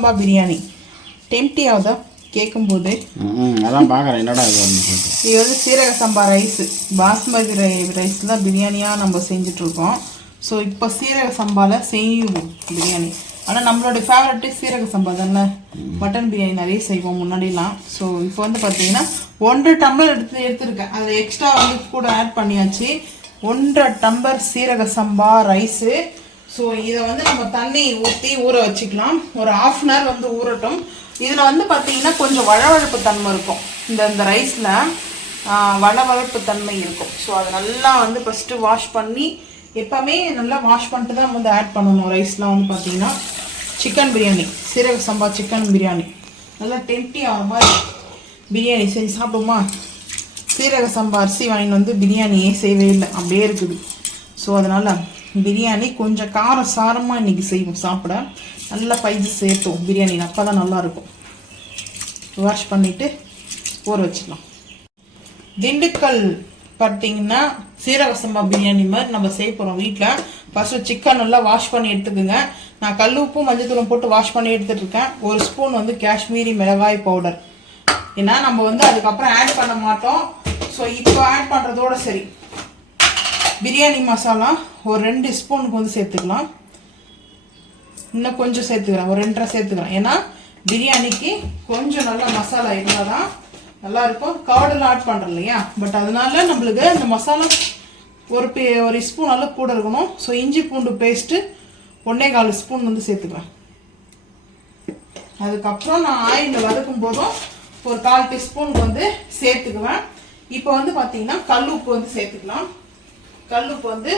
சம்பா பிரியாணி. டெம்டி ஆகுதா கேட்கும்போது அதான் பார்க்குறேன் என்னடா இது வந்து சீரக சம்பா ரைஸ். பாஸ்மதி ரை ரைஸில் பிரியாணியாக நம்ம செஞ்சிட்ருக்கோம். ஸோ இப்போ சீரக சம்பாவில் செய்வோம் பிரியாணி. ஆனால் நம்மளோட ஃபேவரட்டு சீரக சம்பா தானே? மட்டன் பிரியாணி நிறைய செய்வோம் முன்னாடிலாம். ஸோ இப்போ வந்து பார்த்தீங்கன்னா ஒன்றரை டம்ளர் எடுத்து எடுத்துருக்கேன். அதில் எக்ஸ்ட்ரா வந்து கூட ஆட் பண்ணியாச்சு. ஒன்றரை டம்ளர் சீரக சம்பா ரைஸு. ஸோ இதை வந்து நம்ம தண்ணி ஊற்றி ஊற வச்சுக்கலாம். ஒரு ஆஃப் அன் ஹவர் வந்து ஊறட்டும். இதில் வந்து பார்த்தீங்கன்னா கொஞ்சம் வழவழப்பு தன்மை இருக்கும். இந்த இந்த ரைஸில் வளவழப்பு தன்மை இருக்கும். ஸோ அதை நல்லா வந்து ஃபஸ்ட்டு வாஷ் பண்ணி எப்போவுமே நல்லா வாஷ் பண்ணிட்டு தான் வந்து ஆட் பண்ணணும் ரைஸ்லாம் வந்து பார்த்தீங்கன்னா சிக்கன் பிரியாணி சீரக சம்பா சிக்கன் பிரியாணி நல்லா டெம்டி ஆகிற மாதிரி பிரியாணி செஞ்சு சாப்பிடுமா சீரக சம்பா அரிசி வாங்கிட்டு வந்து பிரியாணியே செய்யவே இல்லை. அப்படியே இருக்குது. ஸோ அதனால் பிரியாணி கொஞ்சம் காரம் சாரமாக இன்றைக்கி செய்வோம் சாப்பிட. நல்லா பைசு சேர்த்தோம் பிரியாணி. அப்போ தான் நல்லாயிருக்கும் வாஷ் பண்ணிவிட்டு ஊற வச்சுக்கலாம். திண்டுக்கல் பார்த்தீங்கன்னா சீரக சம்பா பிரியாணி மாதிரி நம்ம செய்ய போகிறோம் வீட்டில் ஃபஸ்ட்டு சிக்கன் நல்லா வாஷ் பண்ணி எடுத்துக்கோங்க. நான் கல் உப்பு மஞ்சத்தூளும் போட்டு வாஷ் பண்ணி எடுத்துகிட்டு இருக்கேன். ஒரு ஸ்பூன் வந்து காஷ்மீரி மிளகாய் பவுடர் ஏன்னா நம்ம வந்து அதுக்கப்புறம் ஆட் பண்ண மாட்டோம். ஸோ இப்போ ஆட் பண்ணுறதோட சரி. பிரியாணி மசாலா ஒரு ரெண்டு ஸ்பூனுக்கு வந்து சேர்த்துக்கலாம். இன்னும் கொஞ்சம் சேர்த்துக்கலாம். ஒரு ரெண்டரை சேர்த்துக்கலாம். ஏன்னா பிரியாணிக்கு கொஞ்சம் நல்லா மசாலா இருந்தால் தான் நல்லா இருக்கும் கவடெல்லாம் ஆட் பண்ணுறோம் இல்லையா பட் அதனால நம்மளுக்கு இந்த மசாலா ஒரு பே ஒரு ஸ்பூன் அளவு கூட இருக்கணும். ஸோ இஞ்சி பூண்டு பேஸ்ட்டு ஒன்றே கால் ஸ்பூன் வந்து சேர்த்துக்கலாம். அதுக்கப்புறம் நான் ஆயிலில் வதக்கும் போதும் ஒரு கால் டீஸ்பூனுக்கு வந்து சேர்த்துக்குவேன். இப்போ வந்து பார்த்தீங்கன்னா கல் உப்பு வந்து சேர்த்துக்கலாம். கல்லுப்பு வந்து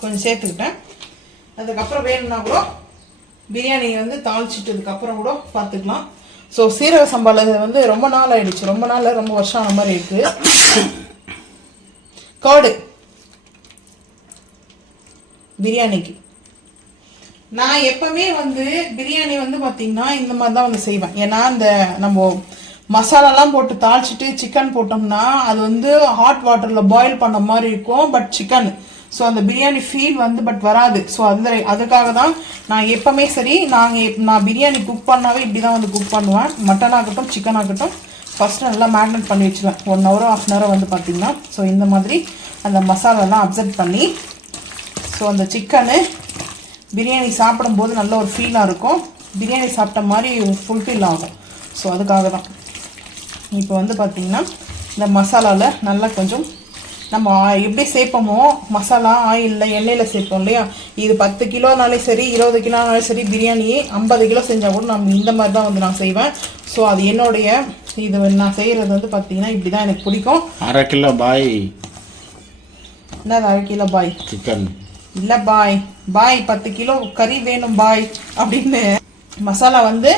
கொஞ்சம் சேர்த்துக்கிட்டேன். அதுக்கப்புறம் வேணும்னா கூட பிரியாணி வந்து தாளிச்சிட்டதுக்கப்புறம் கூட பார்த்துக்கலாம். ஸோ சீரக சம்பால வந்து ரொம்ப நாள் ஆயிடுச்சு. ரொம்ப நாள் ரொம்ப வருஷம் ஆன மாதிரி இருக்கு. காடு. பிரியாணிக்கு. நான் எப்பவுமே வந்து பிரியாணி வந்து பார்த்தீங்கன்னா இந்த மாதிரி தான் வந்து செய்வேன். ஏன்னா அந்த நம்ம மசாலாலாம் போட்டு தாளிச்சிட்டு சிக்கன் போட்டோம்னா அது வந்து ஹாட் வாட்டரில் பாயில் பண்ண மாதிரி இருக்கும் பட் சிக்கன் ஸோ அந்த பிரியாணி ஃபீல் வந்து பட் வராது. ஸோ அந்த அதுக்காக தான் நான் எப்போவுமே சரி நாங்கள் நான் பிரியாணி குக் பண்ணாவே இப்படி தான் வந்து குக் பண்ணுவேன். மட்டன் ஆகட்டும் சிக்கன் ஆகட்டும் ஃபஸ்ட்டு நல்லா மேரினேட் பண்ணி வச்சுருவேன். ஒன் ஹவரோ ஆஃப் அன் ஹவரோ வந்து பார்த்திங்கன்னா ஸோ இந்த மாதிரி அந்த மசாலாலாம் அப்சர்வ் பண்ணி ஸோ அந்த சிக்கனு பிரியாணி சாப்பிடும்போது நல்ல ஒரு ஃபீலாக இருக்கும். பிரியாணி சாப்பிட்ட மாதிரி ஃபுல்ஃபில் ஆகும். ஸோ அதுக்காக தான். இப்போ வந்து பார்த்திங்கன்னா இந்த மசாலாவில் நல்லா கொஞ்சம் நம்ம எப்படி சேர்ப்போமோ மசாலா ஆயிலில் எண்ணெயில் சேர்ப்போம் இல்லையா? இது பத்து கிலோனாலே சரி இருபது கிலோனாலும் சரி பிரியாணி ஐம்பது கிலோ செஞ்சால் கூட நம்ம இந்த மாதிரி தான் வந்து நான் செய்வேன். ஸோ அது என்னுடைய இது நான் செய்கிறது வந்து பார்த்திங்கன்னா இப்படி தான் எனக்கு பிடிக்கும். அரை கிலோ பாய். என்ன அரை கிலோ பாய்? சிக்கன் இல்ல பாய். பாய் பத்து கிலோ கறி வேணும் பாய் அப்படின்னு மசாலா வந்து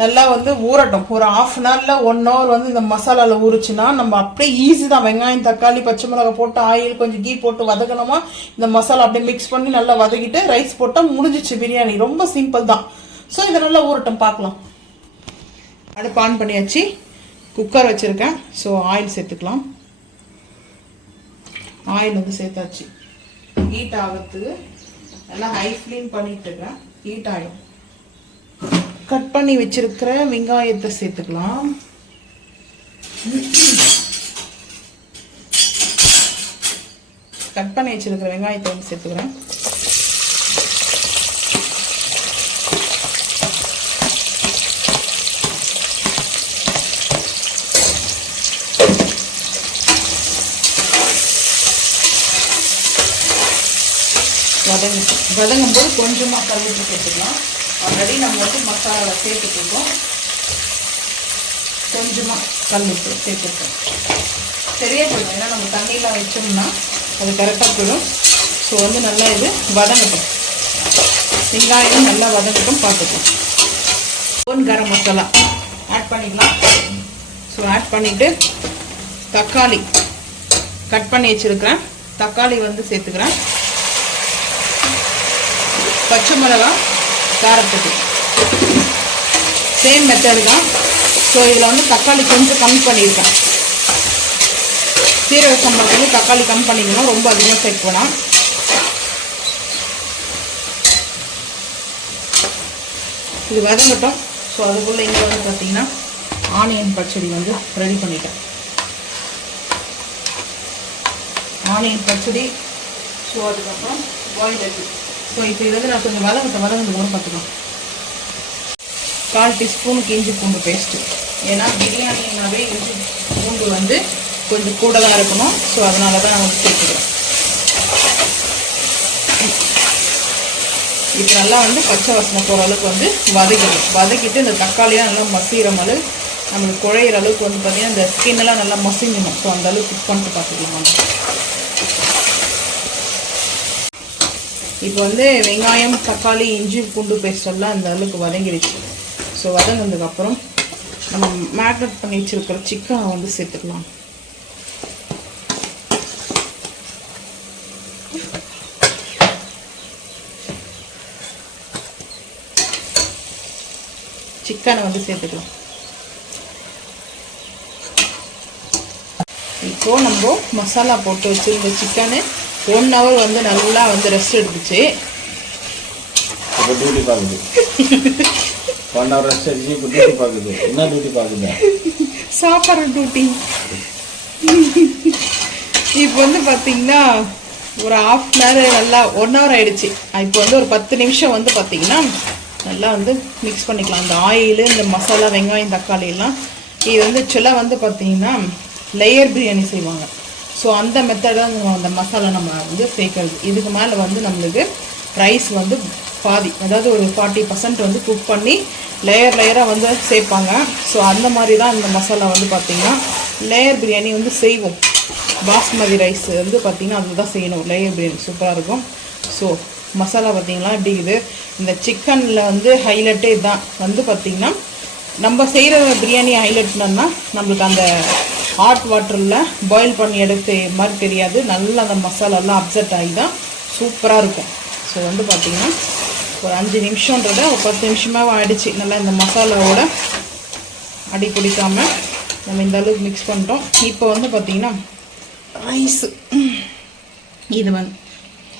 நல்லா வந்து ஊறட்டும். ஒரு ஆஃப் அன் ஹவரில் ஒன் ஹவர் வந்து இந்த மசாலாவில் ஊறுச்சுன்னா நம்ம அப்படியே ஈஸி தான். வெங்காயம் தக்காளி பச்சை மிளகாய் போட்டு ஆயில் கொஞ்சம் கீ போட்டு வதக்கணுமா? இந்த மசாலா அப்படியே மிக்ஸ் பண்ணி நல்லா வதக்கிட்டு ரைஸ் போட்டால் முடிஞ்சிச்சு பிரியாணி. ரொம்ப சிம்பிள் தான். ஸோ இதை நல்லா ஊறட்டும். பார்க்கலாம். அடுப்பு ஆன் பண்ணியாச்சு. குக்கர் வச்சுருக்கேன். ஸோ ஆயில் சேர்த்துக்கலாம். ஆயில் வந்து சேர்த்தாச்சு. ஹீட் ஆகிறதுக்கு நல்லா ஹை ஃப்ளேம் பண்ணிட்டு இருக்கேன். ஹீட் ஆகிடும் கட் பண்ணி வச்சிருக்கிற வெங்காயத்தை சேர்த்துக்கலாம். கட் பண்ணி வச்சிருக்கிற வெங்காயத்தை வந்து சேர்த்துக்கிறேன். வதங்க வதங்கும் போது கொஞ்சமாக கல்லுப்பு சேர்த்துக்கலாம். ஆல்ரெடி நம்ம வந்து மசாலாவை சேர்த்துட்ருக்கோம். கொஞ்சமாக கல்லுப்பு சேர்த்துருக்கோம். சரியா போயிடும். ஏன்னா நம்ம தண்ணியெலாம் வச்சோம்னா அது கரெக்டாக போயிடும். ஸோ வந்து நல்லா இது வதங்கட்டும். வெங்காயம் நல்லா வதங்கட்டும் பார்த்துக்கும் ஒன் கரம் மசாலா ஆட் பண்ணிக்கலாம். ஸோ ஆட் பண்ணிவிட்டு தக்காளி கட் பண்ணி வச்சுருக்கிறேன். தக்காளி வந்து சேர்த்துக்கிறேன். பச்சை மிளகா காரத்துக்கு. சேம் மெத்தடு தான். ஸோ இதில் வந்து தக்காளி கொஞ்சம் கம்மி பண்ணியிருக்கேன். சீரக சம்பளத்துக்கு தக்காளி கம்மி பண்ணிக்கணும். ரொம்ப அதிகமாக செட் வேணாம். இது வதங்கட்டும். ஸோ அதுக்குள்ளே இங்கே வந்து பார்த்தீங்கன்னா ஆனியன் பச்சடி வந்து ரெடி பண்ணிட்டேன். ஆனியன் பச்சடி. ஸோ அதுக்கப்புறம் பாயில் ஸோ இப்போ இது வந்து நான் கொஞ்சம் வதங்கத்தை வதங்கிட்டு கூட பார்த்துக்கலாம் கால் டீஸ்பூனுக்கு இஞ்சி பூண்டு பேஸ்ட்டு ஏன்னா பிரியாணினாவே இஞ்சி பூண்டு வந்து கொஞ்சம் கூட தான் இருக்கணும். ஸோ அதனால தான் நான் வந்து சேர்த்துக்கிறேன் இப்போ நல்லா வந்து பச்சை வாசனை போகிற அளவுக்கு வந்து வதக்கணும் வதக்கிட்டு இந்த தக்காளியாக நல்லா மசிகிற அளவு நம்மளுக்கு குழையிற அளவுக்கு வந்து பார்த்திங்கன்னா இந்த ஸ்கின்னெல்லாம் நல்லா மசிஞ்சிடும். ஸோ அந்த அளவுக்கு குக் பண்ணிட்டு பார்த்துக்கலாம். நம்ம இப்போ வந்து வெங்காயம் தக்காளி இஞ்சி பூண்டு பேஸ்ட் எல்லாம் அந்த அளவுக்கு வதங்கிடுச்சு. ஸோ வதங்கினதுக்கப்புறம் நம்ம மேக்னட் பண்ணி வச்சிருக்கிற சிக்கனை வந்து சேர்த்துக்கலாம். சிக்கனை வந்து சேர்த்துக்கலாம். இப்போ நம்ம மசாலா போட்டு வச்சுருந்த சிக்கனு ஒன் ஹவர் வந்து நல்லா வந்து ரெஸ்ட் எடுத்துச்சு. இப்போ டியூட்டி பார்க்குது ஒன் ஹவர் ரெஸ்ட் அடிச்சு இப்போ டியூட்டி பார்க்குது என்ன டியூட்டி பார்க்குது சாப்பாடு டூட்டி இப்போ வந்து பார்த்தீங்கன்னா ஒரு ஆஃப் அன் ஹவர் நல்லா ஒன் ஹவர் ஆயிடுச்சு. இப்போ வந்து ஒரு பத்து நிமிஷம் வந்து பார்த்தீங்கன்னா நல்லா வந்து மிக்ஸ் பண்ணிக்கலாம். இந்த ஆயில் இந்த மசாலா வெங்காயம் தக்காளி எல்லாம். இது வந்து சில வந்து பார்த்தீங்கன்னா லேயர் பிரியாணி செய்வாங்க. ஸோ அந்த மெத்தடாக அந்த மசாலா நம்ம வந்து சேர்க்கறது. இதுக்கு மேலே வந்து நம்மளுக்கு ரைஸ் வந்து பாதி அதாவது ஒரு ஃபார்ட்டி பர்சன்ட் வந்து குக் பண்ணி லேயர் லேயராக வந்து சேர்ப்பாங்க. ஸோ அந்த மாதிரி தான் இந்த மசாலா வந்து பார்த்திங்கன்னா லேயர் பிரியாணி வந்து செய்வோம். பாஸ்மதி ரைஸ் வந்து பார்த்திங்கன்னா அதுதான் செய்யணும். லேயர் பிரியாணி சூப்பராக இருக்கும். ஸோ மசாலா பார்த்திங்கன்னா எப்படி இருக்குது இந்த சிக்கனில் வந்து ஹைலைட்டே தான். வந்து பார்த்திங்கன்னா நம்ம செய்கிற பிரியாணி ஹைலைட்னா நம்மளுக்கு அந்த ஹாட் வாட்டரில் பாயில் பண்ணி எடுத்து மாதிரி தெரியாது. நல்லா அந்த மசாலாலாம் அப்செட் ஆகி தான் சூப்பராக இருக்கும். ஸோ வந்து பார்த்திங்கன்னா ஒரு அஞ்சு நிமிஷன்றத ஒரு பத்து நிமிஷமாக ஆயிடுச்சு. நல்லா இந்த மசாலாவோட அடி பிடிக்காமல் நம்ம இந்த அளவுக்கு மிக்ஸ் பண்ணிட்டோம். இப்போ வந்து பார்த்திங்கன்னா ரைஸு இது வந்து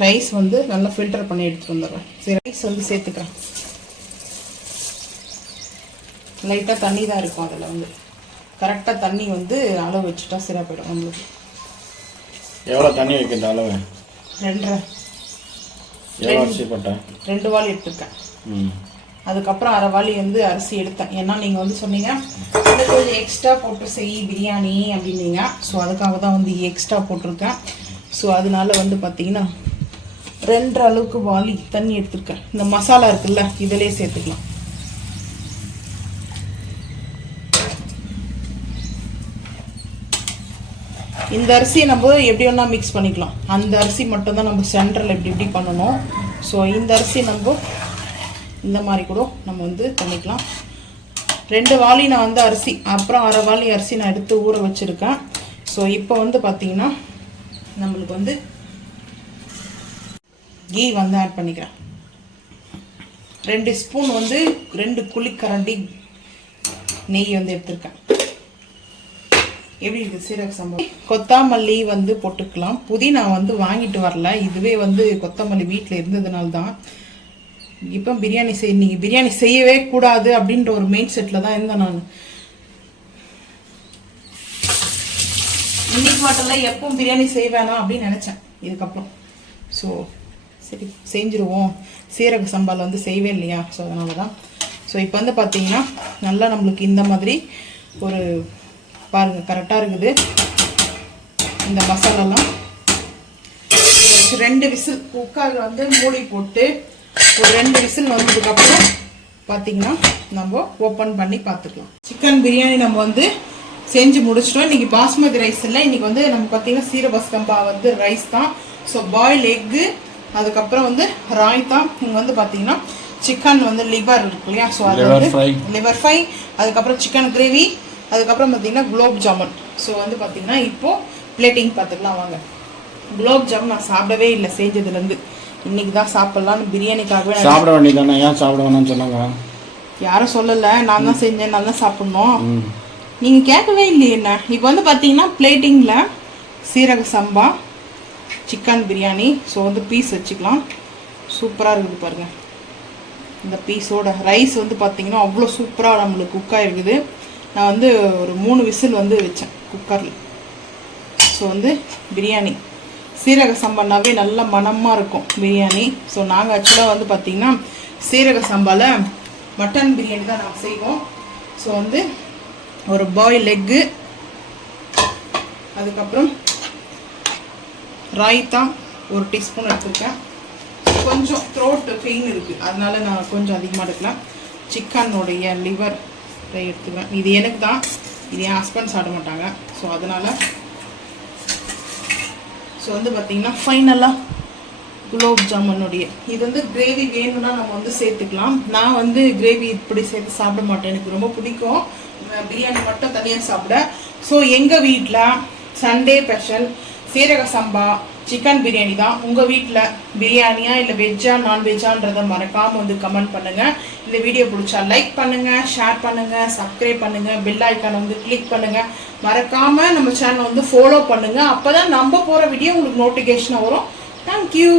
ரைஸ் வந்து நல்லா ஃபில்டர் பண்ணி எடுத்துகிட்டு வந்துடுறேன். சரி ரைஸ் வந்து சேர்த்துக்கிறேன். லைட்டாக தண்ணி தான் இருக்கும் அதில் வந்து. கரெக்டாக தண்ணி வந்து அளவு வச்சுட்டா சரியாக போயிடும் நம்மளுக்கு. எவ்வளோ தண்ணி வைக்கிறது அளவு? ரெண்டரை. எவ்வளோ அரிசி போட்டேன் ரெண்டு வாளி எடுத்துருக்கேன். ம். அதுக்கப்புறம் அரை வாளி வந்து அரிசி எடுத்தேன். ஏன்னா நீங்கள் வந்து சொன்னீங்க கொஞ்சம் எக்ஸ்ட்ரா போட்டு செய் பிரியாணி அப்படின்னீங்க. ஸோ அதுக்காக தான் வந்து எக்ஸ்ட்ரா போட்டிருக்கேன். ஸோ அதனால வந்து பார்த்தீங்கன்னா ரெண்டரை அளவுக்கு வாளி தண்ணி எடுத்திருக்கேன். இந்த மசாலா இருக்குல்ல இதிலே சேர்த்துக்கலாம். இந்த அரிசியை நம்ம எப்படி வேணால் மிக்ஸ் பண்ணிக்கலாம். அந்த அரிசி மட்டும்தான் நம்ம சென்டரில் இப்படி இப்படி பண்ணணும். ஸோ இந்த அரிசி நம்ம இந்த மாதிரி கூட நம்ம வந்து பண்ணிக்கலாம். ரெண்டு வாளி நான் வந்து அரிசி அப்புறம் அரை வாளி அரிசி நான் எடுத்து ஊற வச்சுருக்கேன். ஸோ இப்போ வந்து பார்த்தீங்கன்னா நம்மளுக்கு வந்து கீ வந்து ஆட் பண்ணிக்கிறேன். ரெண்டு ஸ்பூன் வந்து ரெண்டு குழிக்கரண்டி நெய் வந்து எடுத்திருக்கேன். எப்படி இருக்குது சீரக சம்பா. கொத்தாமல்லி வந்து போட்டுக்கலாம். புதினா வந்து வாங்கிட்டு வரல. இதுவே வந்து கொத்தமல்லி வீட்டில் இருந்ததுனால தான் இப்போ பிரியாணி செய் நீங்கள் பிரியாணி செய்யவே கூடாது அப்படின்ற ஒரு மெயின் செட்டில் தான் இருந்தேன் நான். இன்னைக்கு மட்டும் எப்பவும் பிரியாணி செய்வேனா அப்படின்னு நினச்சேன். இதுக்கப்புறம். ஸோ சரி செஞ்சுருவோம். சீரக சம்பால் வந்து செய்வே இல்லையா? ஸோ அதனால தான் ஸோ இப்போ வந்து பார்த்தீங்கன்னா நல்லா நம்மளுக்கு இந்த மாதிரி ஒரு பாருங்கள் கரெக்டாக இருக்குது. இந்த மசாலாலாம். ரெண்டு விசில் குக்கர் வந்து மூடி போட்டு ஒரு ரெண்டு விசில் வந்ததுக்கப்புறம் பார்த்தீங்கன்னா நம்ம ஓப்பன் பண்ணி பார்த்துக்கலாம் சிக்கன் பிரியாணி நம்ம வந்து செஞ்சு முடிச்சிட்டோம். இன்னைக்கு பாஸ்மதி ரைஸ் இல்லை. இன்னைக்கு வந்து நம்ம பார்த்தீங்கன்னா சீரபஸ்கம்பா வந்து ரைஸ் தான். ஸோ பாயில் எக்கு அதுக்கப்புறம் வந்து ராய்த்தா இங்கே வந்து பார்த்தீங்கன்னா சிக்கன் வந்து லிவர் இருக்கு இல்லையா? ஸோ அது வந்து. லிவர் ஃப்ரை அதுக்கப்புறம் சிக்கன் கிரேவி அதுக்கப்புறம் பார்த்தீங்கன்னா குலோப் ஜாமுன். ஸோ வந்து பார்த்தீங்கன்னா இப்போ பிளேட்டிங் பார்த்துக்கலாம் வாங்க. குலோப் ஜாமுன் நான் சாப்பிடவே இல்லை செஞ்சதுலேருந்து. இன்னைக்கு தான் சாப்பிட்லான்னு பிரியாணிக்காகவே சாப்பிட வேண்டியதானே ஏன் சாப்பிட வேணாம்னு சொன்னாங்க? யாரும் சொல்லலை. நான் தான் செஞ்சேன் நல்லா சாப்பிட்ணும். நீங்கள் கேட்கவே இல்லையே என்ன? இப்போ வந்து பார்த்தீங்கன்னா பிளேட்டிங்கில் சீரக சம்பா சிக்கன் பிரியாணி ஸோ வந்து பீஸ் வச்சுக்கலாம். சூப்பராக இருக்குது பாருங்கள் இந்த பீஸோட ரைஸ் வந்து பார்த்தீங்கன்னா அவ்வளோ சூப்பராக நம்மளுக்கு குக் ஆகிருக்குது நான் வந்து ஒரு மூணு விசில் வந்து வச்சேன் குக்கரில். ஸோ வந்து பிரியாணி. சீரக சம்பானாவே நல்ல மணமாக இருக்கும் பிரியாணி. ஸோ நாங்கள் ஆக்சுவலாக வந்து பார்த்திங்கன்னா சீரக சம்பாவில் மட்டன் பிரியாணி தான் நாங்கள் செய்வோம். ஸோ வந்து ஒரு பாயில் எக்கு அதுக்கப்புறம் ராய்த்தா ஒரு டீஸ்பூன் எடுத்துருக்கேன். கொஞ்சம் த்ரோட் பெயின் இருக்குது அதனால நான் கொஞ்சம் அதிகமாக எடுக்கலாம் சிக்கனுடைய லிவர் எடுத்துக்கிறேன் இது எனக்கு தான். இது என் ஹஸ்பண்ட் சாப்பிட மாட்டாங்க. ஸோ அதனால் ஸோ வந்து பார்த்தீங்கன்னா ஃபைனலாக குலோப் ஜாமுனுடைய. இது வந்து கிரேவி வேணும்னா நம்ம வந்து சேர்த்துக்கலாம். நான் வந்து கிரேவி இப்படி சேர்த்து சாப்பிட மாட்டேன். எனக்கு ரொம்ப பிடிக்கும். பிரியாணி மட்டும் தனியாக சாப்பிட. ஸோ எங்கள் வீட்டில் சண்டே ஸ்பெஷல் சீரக சம்பா சிக்கன் பிரியாணி தான். உங்கள் வீட்டில் பிரியாணியா இல்லை வெஜ்ஜா நான்வெஜ்ஜான்றதை மறக்காமல் வந்து கமெண்ட் பண்ணுங்கள் இந்த வீடியோ பிடிச்சா லைக் பண்ணுங்கள் ஷேர் பண்ணுங்கள் சப்ஸ்கிரைப் பண்ணுங்கள் பெல் ஐக்கானை வந்து கிளிக் பண்ணுங்கள் மறக்காமல் நம்ம சேனலை வந்து ஃபாலோ பண்ணுங்கள் அப்போ தான் நம்ம போகிற வீடியோ உங்களுக்கு நோட்டிஃபிகேஷனாக வரும். தேங்க்யூ